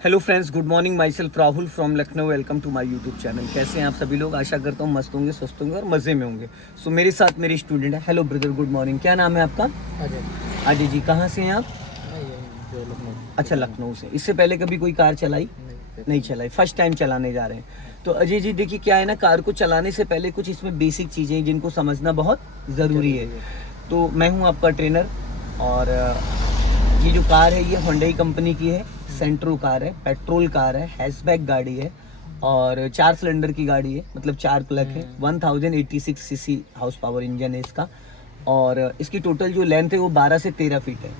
Hello friends, good morning. Myself Rahul from Lucknow. Welcome to my YouTube channel. कैसे हैं आप सभी लोग? आशा करता हूँ मस्त होंगे, स्वस्थ होंगे और मज़े में होंगे। सो मेरे साथ मेरी स्टूडेंट है। Hello brother, good morning. क्या नाम है आपका? अजय। अजय जी, कहाँ से हैं आप? जो लखनऊ। अच्छा, लखनऊ से। इससे पहले कभी कोई कार चलाई? नहीं चलाई, फर्स्ट टाइम चलाने जा रहे हैं। तो अजय जी देखिए, क्या है ना, कार को चलाने से पहले कुछ इसमें बेसिक चीज़ें हैं जिनको समझना बहुत ज़रूरी है। तो मैं हूँ आपका ट्रेनर। और ये जो कार है ये होंडई कंपनी की है। सेंट्रो कार है, पेट्रोल कार है, हैचबैक गाड़ी है और 4 सिलेंडर की गाड़ी है, मतलब 4 प्लग है। 1086 सीसी हाउस पावर इंजन है इसका। और इसकी टोटल जो लेंथ है वो 12 से 13 फीट है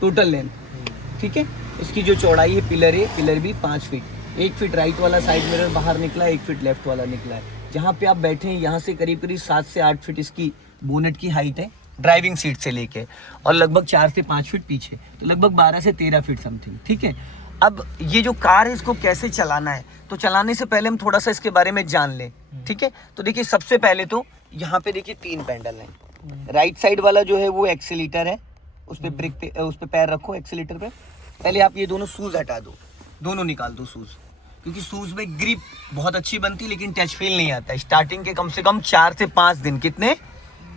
टोटल लेंथ। ठीक है। इसकी जो चौड़ाई है, पिलर भी 5 फीट। 1 फीट राइट वाला साइड मिरर बाहर निकला है, 1 फीट लेफ्ट वाला निकला है। जहाँ पे आप बैठे हैं यहाँ से करीब करीब 7 से 8 फीट इसकी बोनेट की हाइट है, ड्राइविंग सीट से लेके, और लगभग 4 से 5 फीट पीछे, तो लगभग 12 से 13 फीट समथिंग। ठीक है। अब ये जो कार है इसको कैसे चलाना है, तो चलाने से पहले हम थोड़ा सा इसके बारे में जान लें। ठीक है। तो देखिए, सबसे पहले तो यहाँ पे देखिए 3 पैडल हैं। राइट साइड वाला जो है वो एक्सीलेटर है, उस पे ब्रेक पे, उस पे पैर रखो एक्सीलेटर पे। पहले आप ये दोनों शूज हटा दो, दोनों निकाल दो शूज, क्योंकि शूज में ग्रिप बहुत अच्छी बनती है लेकिन टच फील नहीं आता। स्टार्टिंग के कम से कम 4 से 5 दिन, कितने?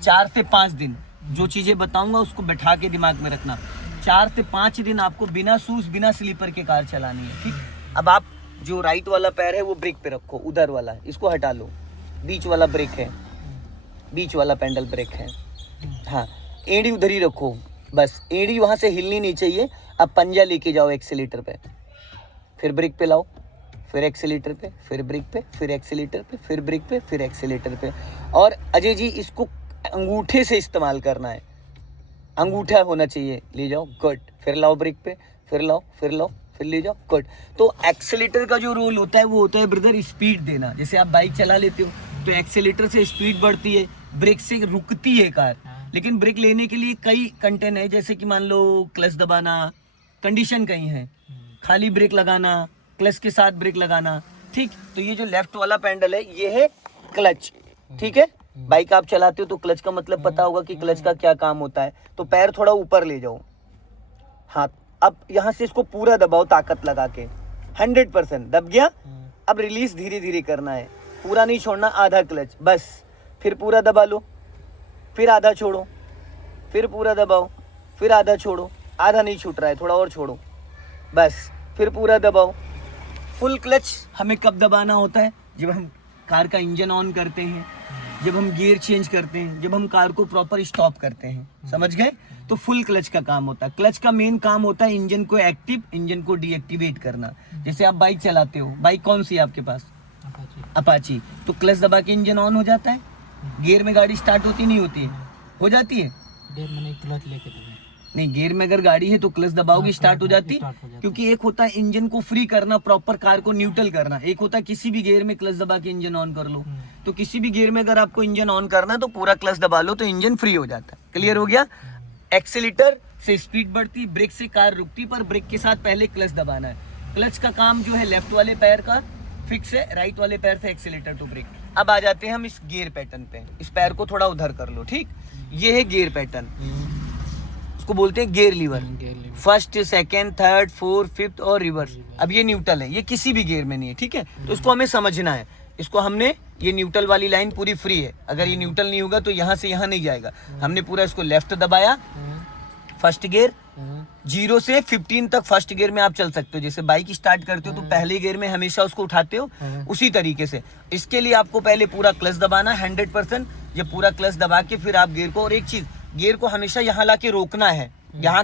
4 से 5 दिन। जो चीजें बताऊंगा उसको बैठा के दिमाग में रखना। 4 से 5 दिन आपको बिना शूज बिना स्लीपर के कार चलानी है। ठीक। अब आप जो राइट वाला पैर है वो ब्रेक पे रखो, उधर वाला, इसको हटा लो। बीच वाला ब्रेक है, बीच वाला पैडल ब्रेक है। हाँ, एड़ी उधर ही रखो, बस एड़ी वहां से हिलनी नहीं चाहिए। अब पंजा लेके जाओ एक्सीलेटर पे, फिर ब्रेक पे लाओ, फिर एक्सीलेटर पे, फिर ब्रेक पे, फिर एक्सीलेटर पे, फिर ब्रेक पे, फिर एक्सीलेटर पे। और अजय जी इसको अंगूठे से इस्तेमाल करना है, अंगूठा होना चाहिए। ले जाओ, गुड। फिर लाओ ब्रेक पे, फिर लाओ, फिर लाओ, फिर ले जाओ, गुड। तो एक्सीलेटर का जो रोल होता है वो होता है ब्रदर स्पीड देना। जैसे आप बाइक चला लेते हो तो एक्सीलेटर से स्पीड बढ़ती है, ब्रेक से रुकती है कार। लेकिन ब्रेक लेने के लिए कई कंटेंट है, जैसे कि मान लो क्लच दबाना, कंडीशन कहीं है, खाली ब्रेक लगाना, क्लच के साथ ब्रेक लगाना। ठीक। तो ये जो लेफ्ट वाला पैडल है ये है क्लच। ठीक है। बाइक आप चलाते हो तो क्लच का मतलब पता होगा कि क्लच का क्या काम होता है। तो पैर थोड़ा ऊपर ले जाओ, हाँ। अब यहाँ से इसको पूरा दबाओ ताकत लगा के, 100% दब गया। अब रिलीज धीरे धीरे करना है, पूरा नहीं छोड़ना, आधा क्लच बस। फिर पूरा दबा लो, फिर आधा छोड़ो, फिर पूरा दबाओ, फिर आधा छोड़ो, आधा नहीं छूट रहा है, थोड़ा और छोड़ो, बस। फिर पूरा दबाओ। फुल क्लच हमें कब दबाना होता है? जब हम कार का इंजन ऑन करते हैं, जब हम गियर चेंज करते हैं, जब हम कार को प्रॉपर स्टॉप करते हैं। समझ गए? तो फुल क्लच का काम होता है। क्लच का मेन काम होता है इंजन को एक्टिव, इंजन को डीएक्टिवेट करना। जैसे आप बाइक चलाते हो, बाइक कौन सी है आपके पास? अपाची। तो क्लच दबा के इंजन ऑन हो जाता है, गियर में गाड़ी स्टार्ट होती नहीं होती है? हो जाती है। गियर में नहीं, क्लच लेके नहीं, गियर में अगर गाड़ी है तो क्लच दबाओगे स्टार्ट हो जाती। क्योंकि एक होता है इंजन को फ्री करना, प्रॉपर कार को न्यूट्रल करना, एक होता है किसी भी गियर में क्लच दबा के इंजन ऑन कर लो। तो किसी भी गियर में अगर आपको इंजन ऑन करना है तो पूरा क्लच दबा लो तो इंजन फ्री हो जाता है। क्लियर हो गया? एक्सीलेटर से स्पीड बढ़ती, ब्रेक से कार रुकती, पर ब्रेक के साथ पहले क्लच दबाना है। क्लच का काम जो है लेफ्ट वाले पैर का फिक्स है, राइट वाले पैर से एक्सीलेटर टू ब्रेक। अब आ जाते हैं हम इस गियर पैटर्न पे। इस पैर को थोड़ा उधर कर लो। ठीक। ये है गियर पैटर्न, उसको बोलते हैं gear lever. First, second, third, fourth, fifth और रिवर्स। अब ये न्यूट्रल है, ये किसी भी गियर में नहीं है। ठीक है। तो इसको हमें समझना है। इसको हमने, ये न्यूट्रल वाली लाइन पूरी फ्री है, अगर ये न्यूट्रल नहीं होगा तो यहाँ से यहाँ नहीं जाएगा। हमने पूरा इसको लेफ्ट दबाया, फर्स्ट गियर, 0 से 15 तक फर्स्ट गियर में आप चल सकते हो। जैसे बाइक स्टार्ट करते हो तो पहले गियर में हमेशा उसको उठाते हो, उसी तरीके से। इसके लिए आपको पहले पूरा क्लच दबाना 100%। जब पूरा क्लच दबा के फिर आप गियर को, और एक चीज, गियर को हमेशा यहाँ ला के रोकना है, यहाँ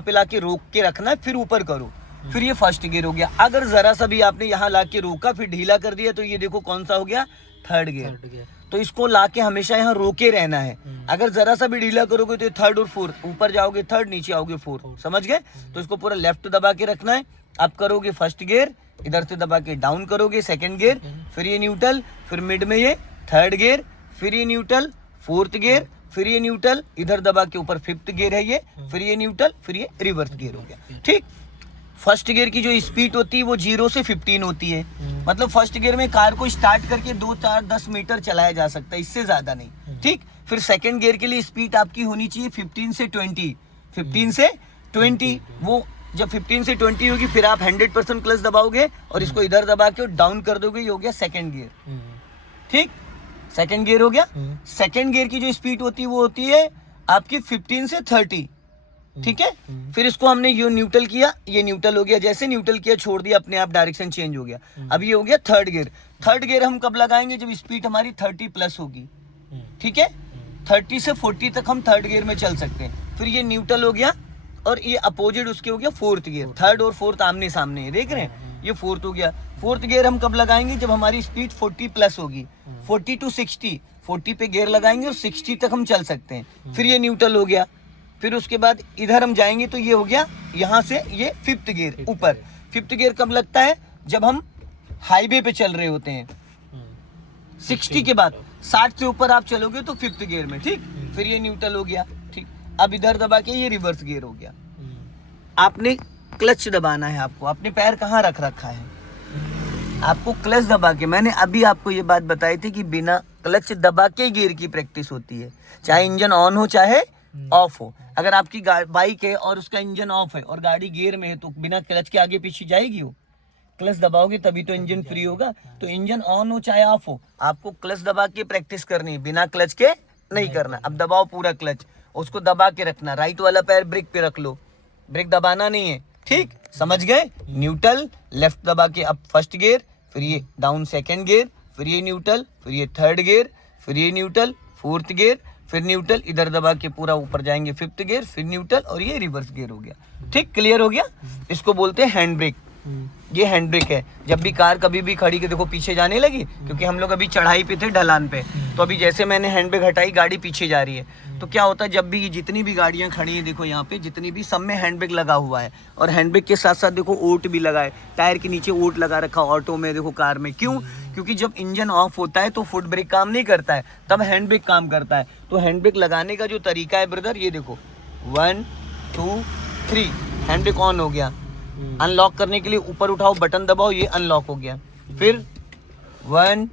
पे ला के रोक के रखना है, फिर ऊपर करो। फिर ये फर्स्ट गियर हो गया। अगर जरा सा भी आपने यहाँ ला के रोका फिर ढीला कर दिया तो ये देखो कौन सा हो गया? Third gear. तो इसको ला के हमेशा यहाँ रोके रहना है। अगर जरा सा भी ढीला करोगे तो थर्ड और फोर्थ, ऊपर जाओगे थर्ड, नीचे आओगे फोर्थ। समझ गए? तो इसको पूरा लेफ्ट दबा के रखना है। आप करोगे फर्स्ट गियर, इधर से दबा के डाउन करोगे सेकंड गियर, फिर ये न्यूट्रल, फिर मिड में ये थर्ड गियर, फिर ये न्यूट्रल, फोर्थ गियर, फिर ये न्यूट्रल, इधर दबा के ऊपर फिफ्थ गियर है ये, फिर ये न्यूट्रल, फिर ये रिवर्स गियर हो गया। ठीक। फर्स्ट गियर की जो स्पीड होती है वो 0 से 15 होती है। मतलब फर्स्ट गियर में कार को स्टार्ट करके 2, 4, 10 मीटर चलाया जा सकता है, इससे ज्यादा नहीं। ठीक। फिर सेकंड गियर के लिए स्पीड आपकी होनी चाहिए 15 से 20, 15 से 20। वो जब 15 से 20 होगी फिर आप 100% क्लच दबाओगे और इसको इधर दबा के डाउन कर दोगे, ये हो गया सेकंड गियर। ठीक, सेकंड गियर हो गया। सेकंड गियर की जो स्पीड होती है वो होती है आपकी 15 से 30। ठीक है, फिर इसको हमने ये न्यूट्रल किया, ये न्यूट्रल हो गया, जैसे न्यूट्रल किया छोड़ दिया, अपने आप डायरेक्शन चेंज हो गया। अब ये हो गया थर्ड गियर। थर्ड गियर हम कब लगाएंगे? जब स्पीड हमारी 30 प्लस होगी। ठीक है, 30 से 40 तक हम थर्ड गियर में चल सकते हैं। फिर ये न्यूट्रल हो गया और ये अपोजिट उसके हो गया फोर्थ गियर। थर्ड और फोर्थ आमने सामने है, देख रहे हैं, ये फोर्थ हो गया। फोर्थ गियर हम कब लगाएंगे? जब हमारी स्पीड 40 प्लस होगी, 40 टू 60, 40 पे गियर लगाएंगे और 60 तक हम चल सकते हैं। फिर ये न्यूट्रल हो गया। फिर उसके बाद इधर हम जाएंगे तो ये हो गया, यहाँ से ये फिफ्थ गियर ऊपर। फिफ्थ गियर कब लगता है? जब हम हाईवे पे चल रहे होते हैं। 60 के बाद 60 से ऊपर आप चलोगे तो फिफ्थ गियर में। ठीक, फिर ये न्यूट्रल हो गया। ठीक, अब इधर दबा के ये रिवर्स गियर हो गया। आपने क्लच दबाना है, आपको अपने पैर कहाँ रख रखा है, आपको क्लच दबा के, मैंने अभी आपको ये बात बताई थी कि बिना क्लच दबा के गियर की प्रैक्टिस होती है, चाहे इंजन ऑन हो चाहे ऑफ हो। अगर आपकी बाइक है और उसका इंजन ऑफ है और गाड़ी गियर में है तो बिना क्लच के आगे पीछे जाएगी वो? क्लच दबाओगे तभी तो इंजन फ्री होगा। तो इंजन ऑन हो चाहे ऑफ हो, आपको क्लच दबा के प्रैक्टिस करनी है, बिना क्लच के नहीं करना। अब दबाओ पूरा क्लच, उसको दबा के रखना, राइट वाला पैर ब्रेक पे रख लो, ब्रेक दबाना नहीं है। ठीक, समझ गए? न्यूट्रल, लेफ्ट दबा के अब फर्स्ट गियर, फिर ये डाउन सेकंड गियर, फिर ये न्यूट्रल, फिर ये थर्ड गियर, फिर ये न्यूट्रल, फोर्थ गियर, फिर न्यूट्रल, इधर दबा के पूरा ऊपर जाएंगे फिफ्थ गियर, फिर न्यूट्रल और ये रिवर्स गियर हो गया। ठीक, क्लियर हो गया? इसको बोलते हैं हैंड ब्रेक। ये हैंड ब्रेक है। जब भी कार कभी भी खड़ी के देखो पीछे जाने लगी, क्योंकि हम लोग अभी चढ़ाई पे थे, ढलान पे, तो अभी जैसे मैंने हैंड ब्रेक हटाई, गाड़ी पीछे जा रही है, तो क्या होता है, जब भी जितनी भी गाड़ियां खड़ी हैं, देखो यहाँ पे जितनी भी, सब में हैंड ब्रेक लगा हुआ है। और हैंड ब्रेक के साथ साथ देखो ओट भी लगा है, टायर के नीचे ओट लगा रखा ऑटो में, देखो कार में। क्यों? क्योंकि जब इंजन ऑफ होता है तो फुट ब्रेक काम नहीं करता है, तब हैंड ब्रेक काम करता है। तो हैंड ब्रेक लगाने का जो तरीका है ब्रदर, ये देखो 1 2 3, हैंड ब्रेक ऑन हो गया। अनलॉक करने के लिए ऊपर उठाओ, बटन दबाओ, ये अनलॉक हो गया। फिर 1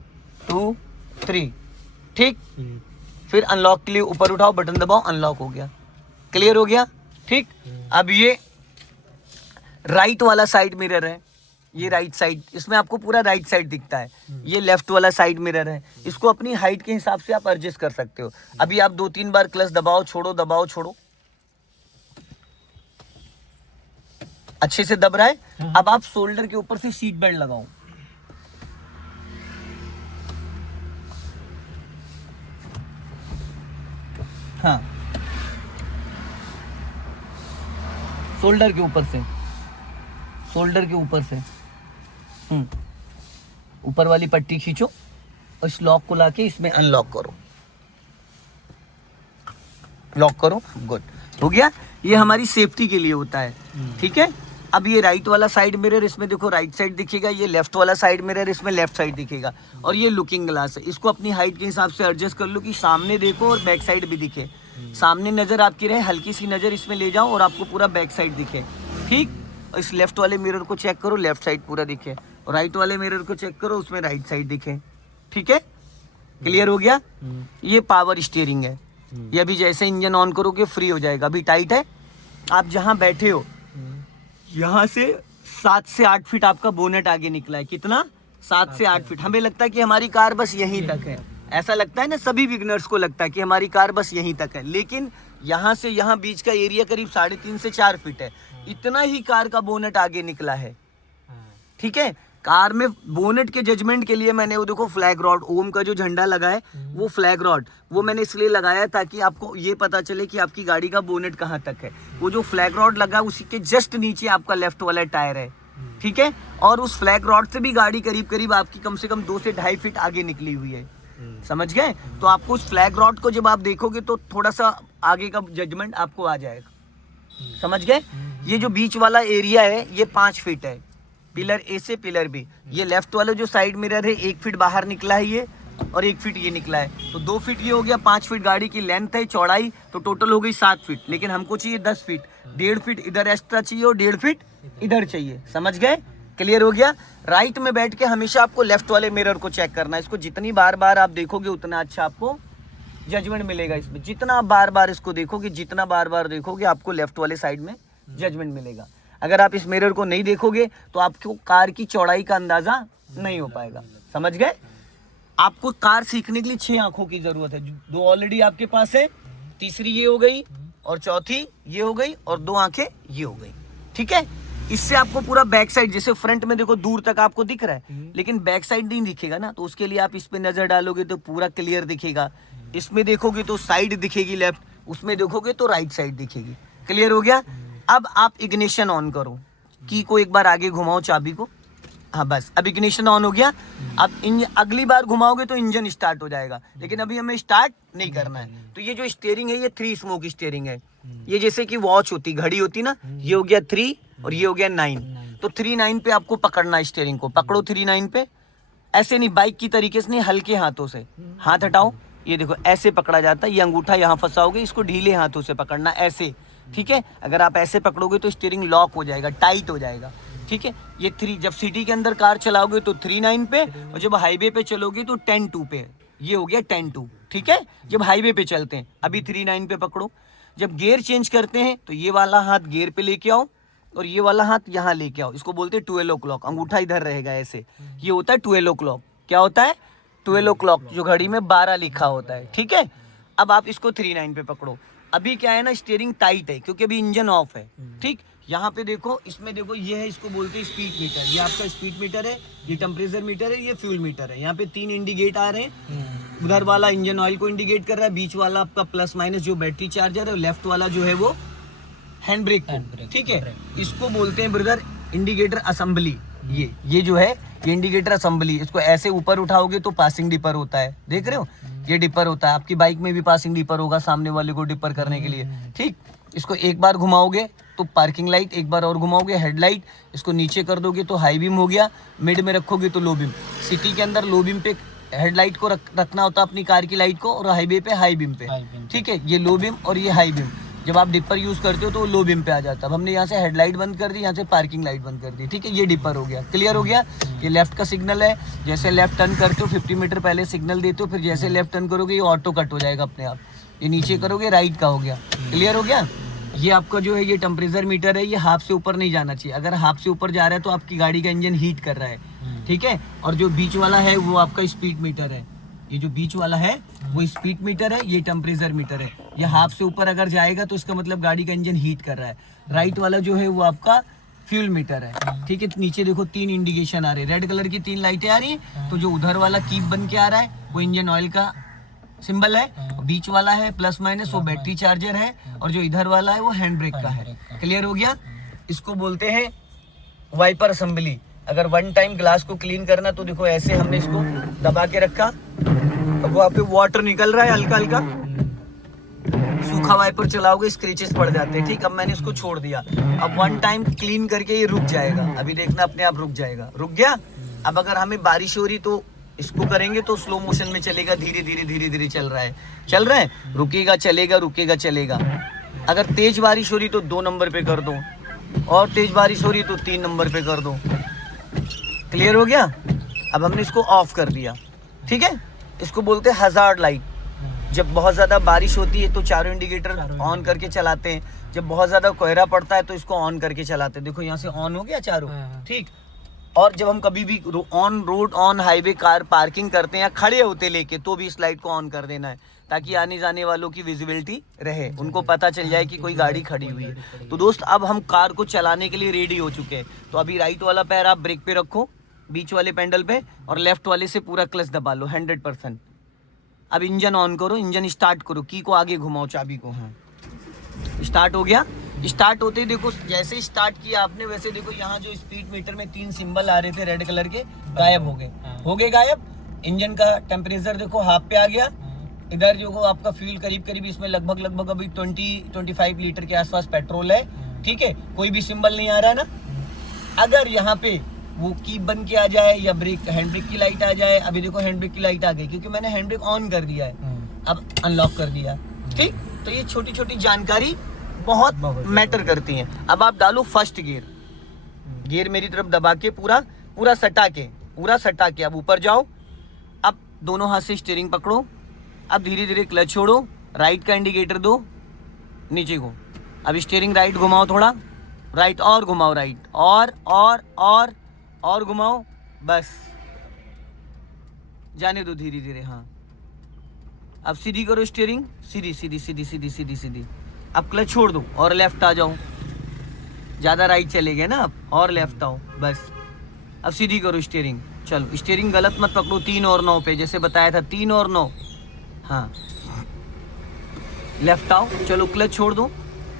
2 3, ठीक, फिर अनलॉक के लिए ऊपर उठाओ, बटन दबाओ, अनलॉक हो गया। क्लियर हो गया? ठीक, अब ये राइट वाला साइड मिरर है, ये राइट साइड, इसमें आपको पूरा राइट साइड दिखता है। ये लेफ्ट वाला साइड मिरर है, इसको अपनी हाइट के हिसाब से आप एडजस्ट कर सकते हो। अभी आप 2-3 बार क्लच दबाओ छोड़ो, दबाओ छोड़ो, अच्छे से दब रहा है। अब आप शोल्डर के ऊपर से सीट बेल्ट लगाओ, हाँ, शोल्डर के ऊपर से, शोल्डर के ऊपर से ऊपर वाली पट्टी खींचो और इस लॉक को लाके इसमें अनलॉक करो, लॉक करो, गुड हो गया। ये हमारी सेफ्टी के लिए होता है। ठीक है, अब ये राइट वाला साइड मिरर, इसमें देखो राइट साइड दिखेगा, ये लेफ्ट वाला साइड मिरर, इसमें लेफ्ट साइड दिखेगा। और ये लुकिंग ग्लास है, इसको अपनी हाइट के हिसाब से एडजस्ट कर लो कि सामने देखो और बैक साइड भी दिखे। सामने नज़र आपकी रहे, हल्की सी नज़र इसमें ले जाओ और आपको पूरा बैक साइड दिखे। ठीक, और इस लेफ्ट वाले मिरर को चेक करो, लेफ्ट साइड पूरा दिखे, और राइट वाले मिरर को चेक करो, उसमें राइट साइड दिखे। ठीक है, क्लियर हो गया? ये पावर स्टीयरिंग है, ये अभी जैसे इंजन ऑन करोगे फ्री हो जाएगा। अभी टाइट है, आप जहाँ बैठे हो यहाँ से 7 से 8 फीट आपका बोनेट आगे निकला है। कितना? 7 से 8 फीट। हमें लगता है कि हमारी कार बस यहीं तक है, ऐसा लगता है ना, सभी बिगनर्स को लगता है कि हमारी कार बस यहीं तक है, लेकिन यहाँ से यहाँ बीच का एरिया करीब 3.5 से 4 फीट है, इतना ही कार का बोनेट आगे निकला है। ठीक है, कार में बोनेट के जजमेंट के लिए मैंने वो देखो फ्लैग रॉड, ओम का जो झंडा लगा है वो फ्लैग रॉड, वो मैंने इसलिए लगाया ताकि आपको ये पता चले कि आपकी गाड़ी का बोनेट कहाँ तक है। वो जो फ्लैग रॉड लगा उसी के जस्ट नीचे आपका लेफ्ट वाला टायर है। ठीक है, और उस फ्लैग रॉड से भी गाड़ी करीब करीब आपकी कम से कम 2 से 2.5 फीट आगे निकली हुई है। समझ गए? तो आपको उस फ्लैग रॉड को जब आप देखोगे तो थोड़ा सा आगे का जजमेंट आपको आ जाएगा। समझ गए? ये जो बीच वाला एरिया है ये 5 फीट है, पिलर ए से पिलर बी। ये लेफ्ट वाला जो साइड मिरर है 1 फीट बाहर निकला है ये, और 1 फीट ये निकला है, तो 2 फीट ये हो गया। 5 फीट गाड़ी की लेंथ है, चौड़ाई, तो टोटल हो गई 7 फीट, लेकिन हमको चाहिए 10 फीट। 1.5 फीट इधर एक्स्ट्रा चाहिए और 1.5 फीट इधर चाहिए। समझ गए? क्लियर हो गया? राइट में बैठ के हमेशा आपको लेफ्ट वाले मिरर को चेक करना है। इसको जितनी बार बार आप देखोगे उतना अच्छा आपको जजमेंट मिलेगा इसमें। जितना बार बार इसको देखोगे, जितना बार बार देखोगे, आपको लेफ्ट वाले साइड में जजमेंट मिलेगा। अगर आप इस मिरर को नहीं देखोगे तो आपको कार की चौड़ाई का अंदाजा नहीं हो पाएगा। समझ गए? आपको कार सीखने के लिए 6 आंखों की जरूरत है। 2 ऑलरेडी आपके पास है, तीसरी ये हो गई और चौथी ये हो गई और 2 आंखें ये हो गई। ठीक है, इससे आपको पूरा बैक साइड, जैसे फ्रंट में देखो दूर तक आपको दिख रहा है लेकिन बैक साइड नहीं दिखेगा ना, तो उसके लिए आप इस पे नजर डालोगे तो पूरा क्लियर दिखेगा। इसमें देखोगे तो साइड दिखेगी लेफ्ट, उसमें देखोगे तो राइट साइड दिखेगी। क्लियर हो गया? अब आप इग्निशन ऑन करो, की को एक बार आगे घुमाओ चाबी को। हाँ बस, अब इग्निशन ऑन हो गया। अब अगली बार घुमाओगे तो इंजन स्टार्ट हो जाएगा, लेकिन अभी हमें स्टार्ट नहीं करना है। तो ये जो स्टीयरिंग है ये 3 स्मोक स्टीयरिंग है। ये जैसे कि वॉच होती, घड़ी होती ना, ये हो गया 3 और ये हो गया 9। तो 3-9 पे आपको पकड़ना है स्टीयरिंग को। पकड़ो 3-9 पे, ऐसे नहीं बाइक की तरीके से नहीं, हल्के हाथों से। हाथ हटाओ, ये देखो ऐसे पकड़ा जाता है। ये अंगूठा यहाँ फंसाओगे, इसको ढीले हाथों से पकड़ना ऐसे। ठीक है, अगर आप ऐसे पकड़ोगे तो स्टीयरिंग लॉक हो जाएगा, टाइट हो जाएगा। ठीक है, ये 3, जब सिटी के अंदर कार चलाओगे तो 3-9 पे, और जब हाईवे पे चलोगे तो 10-2 पे। ये हो गया 10-2। ठीक है, जब हाईवे पे चलते हैं, अभी 3-9 पे पकड़ो। जब गियर चेंज करते हैं तो ये वाला हाथ गियर पे लेके आओ और ये वाला हाथ यहाँ लेके आओ। इसको बोलते हैं 12 o'clock। अंगूठा इधर रहेगा ऐसे, ये होता है 12 o'clock। क्या होता है? 12 o'clock, जो घड़ी में 12 लिखा होता है। ठीक है, अब आप इसको 3-9 पे पकड़ो। अभी क्या है ना, स्टीयरिंग टाइट है क्योंकि अभी इंजन ऑफ है। ठीक, यहाँ पे देखो, इसमें देखो, ये है, इसको बोलते हैं स्पीड मीटर। ये आपका स्पीड मीटर है, ये टेम्परेचर मीटर है, ये फ्यूल मीटर है। यहाँ पे 3 इंडिकेट आ रहे हैं। उधर वाला इंजन ऑयल को इंडिकेट कर रहा है, बीच वाला आपका प्लस माइनस जो बैटरी चार्जर है, और लेफ्ट वाला जो है वो हैंड ब्रेक को। ठीक है, इसको बोलते हैं ब्रदर इंडिकेटर असेंबली। ये जो है ये इंडिकेटर असेंबली। इसको ऐसे ऊपर उठाओगे तो पासिंग डिपर होता है, देख रहे हो? ये डिपर होता है। आपकी बाइक में भी पासिंग डिपर होगा सामने वाले को डिपर करने के लिए। ठीक, इसको एक बार घुमाओगे तो पार्किंग लाइट, एक बार और घुमाओगे हेडलाइट। इसको नीचे कर दोगे तो हाई बीम हो गया, मिड में रखोगे तो लो बीम। सिटी के अंदर लो बीम पे हेडलाइट को रखना होता है अपनी कार की लाइट को, और हाईवे पे हाई बीम पे। ठीक है, ये लो बीम और ये हाई बीम। जब आप डिपर यूज करते हो तो लो बीम पे आ जाता है। अब हमने यहाँ से हेडलाइट बंद कर दी, यहाँ से पार्किंग लाइट बंद कर दी। ठीक है, ये डिपर हो गया। क्लियर हो गया? ये लेफ्ट का सिग्नल है। जैसे लेफ्ट टर्न करते हो 50 मीटर पहले सिग्नल देते हो, फिर जैसे लेफ्ट टर्न करोगे ये ऑटो कट हो जाएगा अपने आप। ये नीचे करोगे राइट का हो गया। क्लियर हो गया? ये आपका जो है ये टेम्परेचर मीटर है, ये हाफ से ऊपर नहीं जाना चाहिए। अगर हाफ से ऊपर जा रहा है तो आपकी गाड़ी का इंजन हीट कर रहा है। ठीक है, और जो बीच वाला है वो आपका स्पीड मीटर है। ये जो बीच वाला है वो स्पीड मीटर है, ये टेम्परेचर मीटर है। ये हाफ से ऊपर अगर जाएगा तो इसका मतलब गाड़ी का इंजन हीट कर रहा है। राइट वाला जो है वो आपका फ्यूल मीटर है। ठीक है, तो नीचे देखो 3 इंडिकेशन आ रहे हैं, रेड कलर की 3 लाइटें आ रही हैं। तो जो उधर वाला कीप बन के आ रहा है वो इंजन ऑयल का सिंबल है, बीच वाला है प्लस माइनस वो बैटरी चार्जर है, और जो इधर वाला है वो हैंड ब्रेक का है। क्लियर हो गया? इसको बोलते हैं वाइपर असेंबली। अगर 1 टाइम ग्लास को क्लीन करना तो देखो ऐसे हमने इसको दबा के रखा, अब वहाँ पे वाटर निकल रहा है हल्का हल्का। सूखा वाइपर चलाओगे स्क्रैचेस पड़ जाते हैं। ठीक, अब मैंने इसको छोड़ दिया। अब 1 टाइम क्लीन करके ये रुक जाएगा। अभी देखना अपने आप रुक जाएगा। रुक गया? अब अगर हमें बारिश हो रही तो इसको करेंगे तो स्लो मोशन में चलेगा, धीरे धीरे चल रहा है, रुकेगा चलेगा, रुकेगा चलेगा। अगर तेज बारिश हो रही तो 2 नंबर पे कर दो, और तेज बारिश हो रही तो 3 नंबर पे कर दो। क्लियर हो गया? अब हमने इसको ऑफ कर दिया। ठीक है, इसको बोलते हैं हजार्ड लाइट। जब बहुत ज्यादा बारिश होती है तो चारों इंडिकेटर ऑन करके चलाते हैं। जब बहुत ज्यादा कोहरा पड़ता है तो इसको ऑन करके चलाते हैं। देखो यहाँ से ऑन हो गया चारों। ठीक, और जब हम कभी भी on road on highway car parking करते हैं या खड़े होते लेके, तो भी इस लाइट को ऑन कर देना है, ताकि आने जाने वालों की विजिबिलिटी रहे, उनको पता चल जाए कि कोई गाड़ी खड़ी हुई है। तो दोस्त, अब हम कार को चलाने के लिए रेडी हो चुके हैं। तो अभी राइट वाला पैर आप ब्रेक पे रखो, बीच वाले पेंडल पे, और लेफ्ट वाले से पूरा क्लच दबा लो 100%। अब इंजन ऑन करो, इंजन स्टार्ट करो, की को आगे घुमाओ चाबी को। हाँ, स्टार्ट हो गया। स्टार्ट होते ही देखो, जैसे ही स्टार्ट किया आपने वैसे देखो यहाँ जो स्पीड मीटर में 3 सिंबल आ रहे थे रेड कलर के, गायब हो गए गायब। इंजन का टेम्परेचर देखो हाफ पे आ गया। इधर जो आपका फ्यूल करीब इसमें लगभग अभी 20-25 लीटर के आसपास पेट्रोल है। ठीक है, कोई भी सिंबल नहीं आ रहा है ना। अगर यहाँ पे वो की बन के आ जाए या ब्रेक हैंड ब्रेक की लाइट आ जाए, अभी देखो हैंड ब्रेक की लाइट आ गई क्योंकि मैंने हैंड ब्रेक ऑन कर दिया है, अब अनलॉक कर दिया। ठीक, तो ये छोटी छोटी जानकारी बहुत मैटर करती हैं। अब आप डालो फर्स्ट गियर मेरी तरफ दबा के पूरा सटा के अब ऊपर जाओ। अब दोनों हाथ से स्टीयरिंग पकड़ो, अब धीरे धीरे क्लच छोड़ो, राइट का इंडिकेटर दो, नीचे को। अब स्टीयरिंग राइट घुमाओ थोड़ा, राइट और घुमाओ, राइट और घुमाओ, बस जाने दो धीरे धीरे। हाँ अब सीधी करो स्टीयरिंग, सीधी सीधी सीधी सीधी सीधी सीधी। अब क्लच छोड़ दो और लेफ्ट आ जाओ, ज़्यादा राइट चले गए ना आप, और लेफ्ट आओ बस। अब सीधी करो स्टीयरिंग, चलो स्टीयरिंग गलत मत पकड़ो, 3 और 9 पे जैसे बताया था, 3 और 9। हाँ लेफ्ट आओ, चलो क्लच छोड़ दो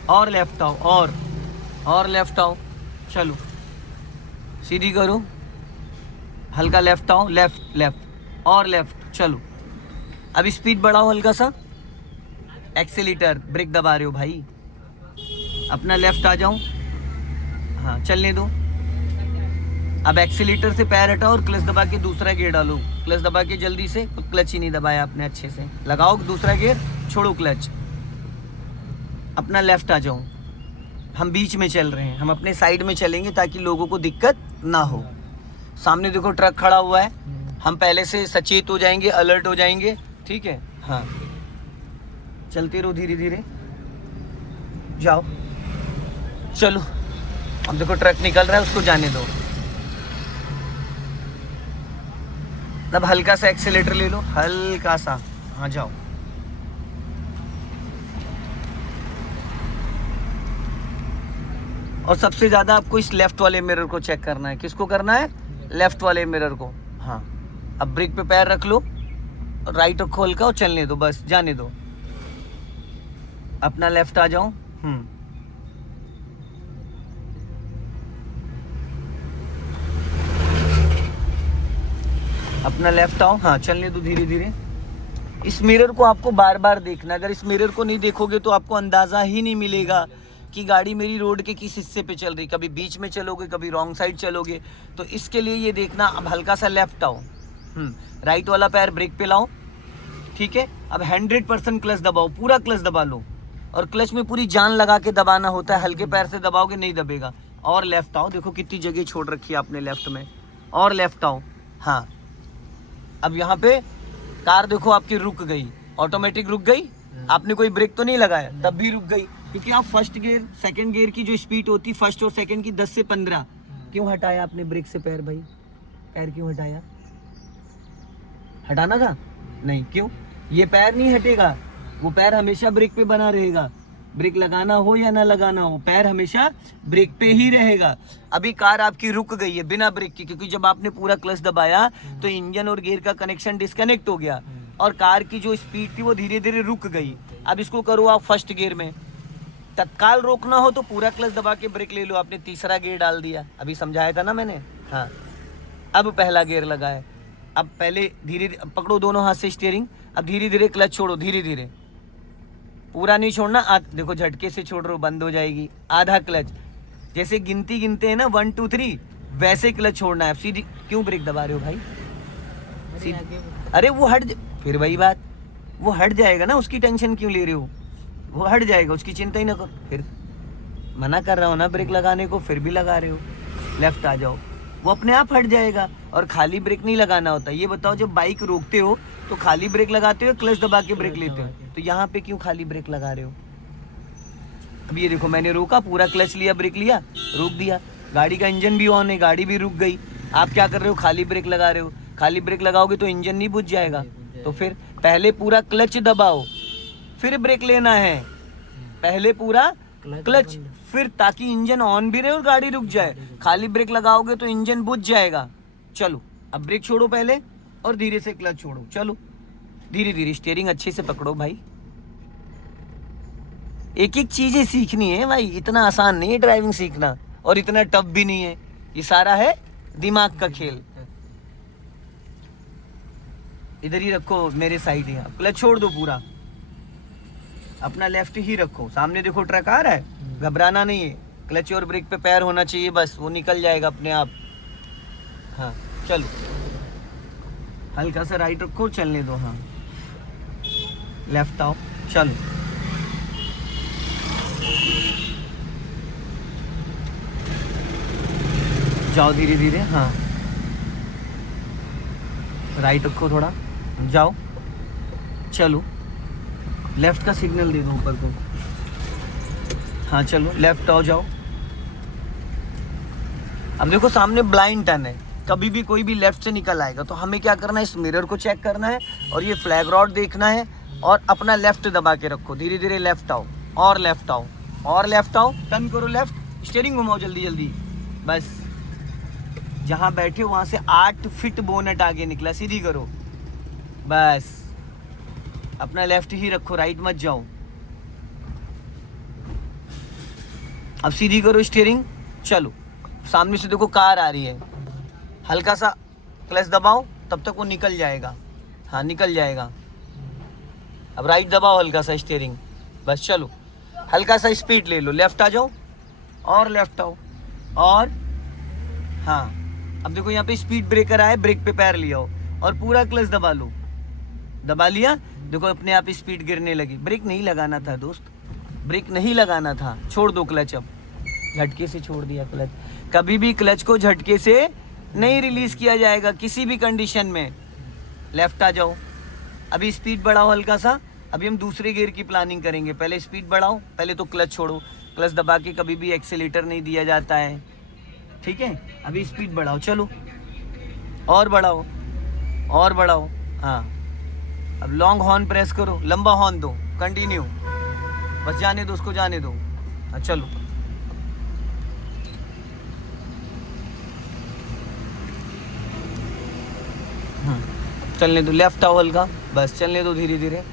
और लेफ्ट आओ, और लेफ्ट आओ, चलो सीधी करो, हल्का लेफ्ट आओ, लेफ्ट लेफ्ट और लेफ्ट, चलो अब स्पीड बढ़ाओ हल्का सा, एक्सेलेटर ब्रेक दबा रहे हो भाई, अपना लेफ्ट आ जाओ, हाँ चलने दो। अब एक्सीलेटर से पैर हटाओ और क्लच दबा के दूसरा गियर डालो, क्लच दबा के जल्दी से, क्लच ही नहीं दबाया आपने अच्छे से, लगाओ दूसरा गियर, छोड़ो क्लच, अपना लेफ्ट आ जाओ। हम बीच में चल रहे हैं, हम अपने साइड में चलेंगे ताकि लोगों को दिक्कत ना हो। सामने देखो ट्रक खड़ा हुआ है, हम पहले से सचेत हो जाएंगे, अलर्ट हो जाएंगे, ठीक है। हाँ चलते रहो धीरे धीरे, जाओ चलो। अब देखो ट्रक निकल रहा है, उसको जाने दो। अब हल्का सा एक्सीलेटर ले लो, हल्का सा, हाँ जाओ। और सबसे ज़्यादा आपको इस लेफ्ट वाले मिरर को चेक करना है। किसको करना है? लेफ्ट वाले मिरर को। हाँ अब ब्रेक पे पैर रख लो, राइट को खोल कर चलने दो, बस जाने दो। अपना लेफ्ट आ जाओ। अपना लेफ्ट आओ, हाँ चलने दो धीरे धीरे। इस मिरर को आपको बार बार देखना, अगर इस मिरर को नहीं देखोगे तो आपको अंदाज़ा ही नहीं मिलेगा कि गाड़ी मेरी रोड के किस हिस्से पे चल रही। कभी बीच में चलोगे, कभी रॉन्ग साइड चलोगे, तो इसके लिए ये देखना। अब हल्का सा लेफ्ट आओ, राइट वाला पैर ब्रेक पे लाओ, ठीक है। अब 100% क्लच दबाओ, पूरा क्लच दबा लो, और क्लच में पूरी जान लगा के दबाना होता है, हल्के पैर से दबाओगे नहीं दबेगा। और लेफ्ट आओ, देखो कितनी जगह छोड़ रखी है आपने लेफ्ट में, और लेफ्ट आओ। हाँ अब यहाँ पे कार देखो आपकी रुक गई, ऑटोमेटिक रुक गई, आपने कोई ब्रेक तो नहीं लगाया, तब भी रुक गई, क्योंकि आप फर्स्ट गियर सेकंड गियर की जो स्पीड होती, फर्स्ट और सेकंड की 10 से 15। क्यों हटाया आपने ब्रेक से पैर भाई? पैर क्यों हटाया? हटाना था नहीं, क्यों? ये पैर नहीं हटेगा, वो पैर हमेशा ब्रेक पे बना रहेगा। ब्रेक लगाना हो या ना लगाना हो, पैर हमेशा ब्रेक पे ही रहेगा। अभी कार आपकी रुक गई है बिना ब्रेक की, क्योंकि जब आपने पूरा क्लच दबाया तो इंजन और गियर का कनेक्शन डिस्कनेक्ट हो गया और कार की जो स्पीड थी वो धीरे धीरे रुक गई। अब इसको करो आप फर्स्ट गियर में, तत्काल रोकना हो तो पूरा क्लच दबा के ब्रेक ले लो। आपने तीसरा गियर डाल दिया, अभी समझाया था ना मैंने। हाँ अब पहला गियर लगाए, अब पहले धीरे धीरे पकड़ो दोनों हाथ से स्टीयरिंग, अब धीरे धीरे क्लच छोड़ो, धीरे धीरे, पूरा नहीं छोड़ना। देखो झटके से छोड़ रहे हो, बंद हो जाएगी। आधा क्लच, जैसे गिनते हैं ना 1 2 3, वैसे क्लच छोड़ना है। सीधी क्यों ब्रेक दबा रहे हो भाई? अरे वो फिर वही बात, वो हट जाएगा ना, उसकी टेंशन क्यों ले रहे हो? वो हट जाएगा, उसकी चिंता ही ना करो। फिर मना कर रहा हो ना ब्रेक लगाने को, फिर भी लगा रहे हो। लेफ्ट आ जाओ, वो अपने आप हट जाएगा। और खाली ब्रेक नहीं लगाना होता। ये बताओ, जब बाइक रोकते हो तो खाली ब्रेक लगाते हो, क्लच दबा के ब्रेक लेते हो? तो यहाँ पे क्यों खाली ब्रेक लगा रहे हो? अब ये देखो, मैंने रोका, पूरा क्लच लिया, ब्रेक लिया, रोक दिया, गाड़ी का इंजन भी ऑन है, गाड़ी भी रुक गई। आप क्या कर रहे हो? खाली ब्रेक लगा रहे हो। खाली ब्रेक लगाओगे तो इंजन नहीं बुझ जाएगा। तो फिर पहले पूरा क्लच दबाओ, फिर ब्रेक लेना है। पहले पूरा क्लच, फिर, ताकि इंजन ऑन भी रहे और गाड़ी रुक जाए। खाली ब्रेक लगाओगे तो इंजन बुझ जाएगा। चलो अब ब्रेक छोड़ो पहले और धीरे से क्लच छोड़ो। चलो धीरे धीरे, स्टीयरिंग अच्छे से पकड़ो भाई। एक एक चीजें सीखनी है भाई, इतना आसान नहीं है ड्राइविंग सीखना, और इतना टफ भी नहीं है। ये सारा है दिमाग का खेल। इधर ही रखो, मेरे साइड ही। क्लच छोड़ दो पूरा, अपना लेफ्ट ही रखो। सामने देखो ट्रक आ रहा है, घबराना नहीं है। क्लच और ब्रेक पे पैर होना चाहिए, बस वो निकल जाएगा अपने आप। हाँ चलो, हल्का सा राइट रखो, चलने दो। हाँ लेफ्ट आओ, चलो जाओ धीरे धीरे। हाँ राइट रखो थोड़ा, जाओ चलो। लेफ्ट का सिग्नल दे दो ऊपर को। हाँ चलो लेफ्ट आओ, जाओ। अब देखो सामने ब्लाइंड टर्न है, कभी भी कोई भी लेफ्ट से निकल आएगा, तो हमें क्या करना है, इस मिरर को चेक करना है और ये फ्लैग रॉड देखना है और अपना लेफ्ट दबा के रखो। धीरे धीरे लेफ्ट आओ और लेफ्ट आओ और लेफ्ट आओ, टर्न करो लेफ्ट, स्टीयरिंग घुमाओ जल्दी जल्दी। बस जहाँ बैठे हो वहाँ से 8 फीट बोनेट आगे निकला, सीधी करो। बस अपना लेफ्ट ही रखो, राइट मत जाओ। अब सीधी करो स्टीयरिंग, चलो। सामने से देखो कार आ रही है, हल्का सा क्लच दबाओ, तब तक वो निकल जाएगा। हाँ निकल जाएगा। अब राइट दबाओ हल्का सा स्टीयरिंग, बस चलो। हल्का सा स्पीड ले लो, लेफ्ट आ जाओ और लेफ्ट आओ और हाँ। अब देखो यहाँ पे स्पीड ब्रेकर आया, ब्रेक पे पैर लिया हो और पूरा क्लच दबा लो। दबा लिया, देखो अपने आप स्पीड गिरने लगी। ब्रेक नहीं लगाना था दोस्त, ब्रेक नहीं लगाना था, छोड़ दो क्लच। अब झटके से छोड़ दिया क्लच। कभी भी क्लच को झटके से नहीं रिलीज किया जाएगा किसी भी कंडीशन में। लेफ्ट आ जाओ, अभी स्पीड बढ़ाओ हल्का सा। अभी हम दूसरे गियर की प्लानिंग करेंगे, पहले स्पीड बढ़ाओ, पहले तो क्लच छोड़ो। क्लच दबा के कभी भी एक्सीलेटर नहीं दिया जाता है, ठीक है। अभी स्पीड बढ़ाओ, चलो और बढ़ाओ और बढ़ाओ। हाँ अब लॉन्ग हॉर्न प्रेस करो, लंबा हॉर्न दो, कंटिन्यू, बस जाने दो उसको, जाने दो। हाँ चलो। चलने दो, लेफ्ट आओ हल्का, बस चलने दो धीरे धीरे।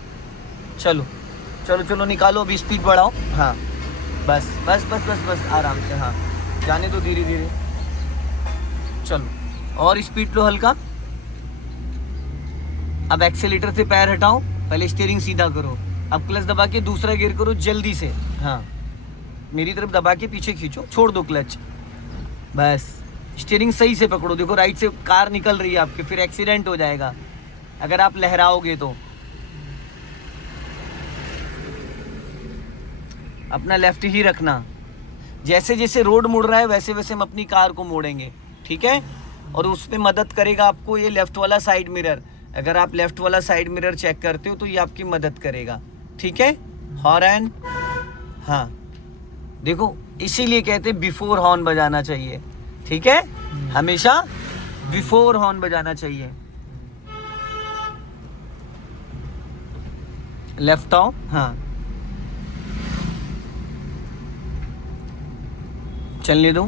चलो चलो चलो निकालो, अभी स्पीड बढ़ाओ। हाँ बस बस बस बस बस आराम से, हाँ जाने दो धीरे धीरे। चलो और स्पीड लो हल्का। अब एक्सेलेटर से पैर हटाओ, पहले स्टीयरिंग सीधा करो। अब क्लच दबा के दूसरा गियर करो जल्दी से। हाँ मेरी तरफ दबा के पीछे खींचो, छोड़ दो क्लच। बस स्टीयरिंग सही से पकड़ो। देखो राइट से कार निकल रही है आपके, फिर एक्सीडेंट हो जाएगा अगर आप लहराओगे तो। अपना लेफ्ट ही रखना। जैसे जैसे रोड मुड़ रहा है वैसे वैसे हम अपनी कार को मोड़ेंगे, ठीक है। और उसमें मदद करेगा आपको ये लेफ्ट वाला साइड मिरर। अगर आप लेफ्ट वाला साइड मिरर चेक करते हो तो ये आपकी मदद करेगा, ठीक है। हॉर्न, हाँ देखो इसीलिए कहते हैं बिफोर हॉर्न बजाना चाहिए, ठीक है। हमेशा बिफोर हॉर्न बजाना चाहिए। लेफ्ट आओ, हाँ चलने दो।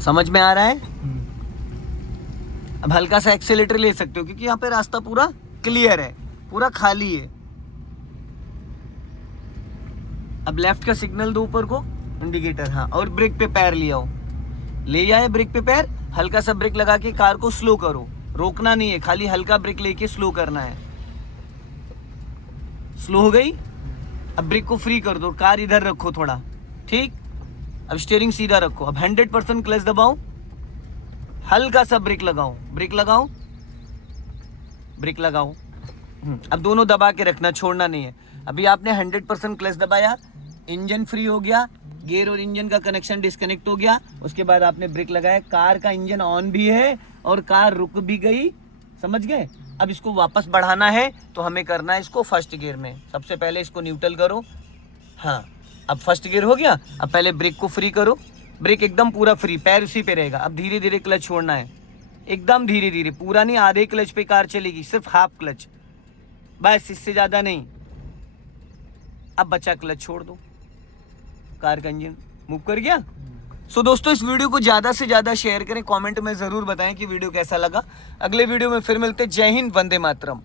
समझ में आ रहा है। अब हल्का सा एक्सेलेटर ले सकते हो क्योंकि यहाँ पे रास्ता पूरा क्लियर है, पूरा खाली है। अब लेफ्ट का सिग्नल दो ऊपर को, इंडिकेटर, हाँ। और ब्रेक पे पैर ले आओ, ले आए ब्रेक पे पैर, हल्का सा ब्रेक लगा के कार को स्लो करो। रोकना नहीं है, खाली हल्का ब्रेक लेके स्लो करना है। स्लो हो गई, अब ब्रेक को फ्री कर दो, कार इधर रखो थोड़ा, ठीक। अब स्टीयरिंग सीधा रखो। अब 100% क्लच दबाओ, हल्का सा ब्रेक लगाओ, ब्रेक लगाओ, ब्रेक लगाओ। अब दोनों दबा के रखना, छोड़ना नहीं है। अभी आपने 100% क्लच दबाया, इंजन फ्री हो गया, गियर और इंजन का कनेक्शन डिस्कनेक्ट हो गया। उसके बाद आपने ब्रेक लगाया, कार का इंजन ऑन भी है और कार रुक भी गई, समझ गए। अब इसको वापस बढ़ाना है तो हमें करना है इसको फर्स्ट गियर में। सबसे पहले इसको न्यूट्रल करो, हाँ अब फर्स्ट गियर हो गया। अब पहले ब्रेक को फ्री करो, ब्रेक एकदम पूरा फ्री, पैर उसी पे रहेगा। अब धीरे धीरे क्लच छोड़ना है, एकदम धीरे धीरे, पूरा नहीं, आधे क्लच पे कार चलेगी, सिर्फ हाफ क्लच, बस इससे ज़्यादा नहीं। अब बचा क्लच छोड़ दो, कार का इंजन मूव कर गया। सो दोस्तों इस वीडियो को ज़्यादा से ज़्यादा शेयर करें, कमेंट में ज़रूर बताएं कि वीडियो कैसा लगा। अगले वीडियो में फिर मिलते हैं। जय हिंद, वंदे मातरम।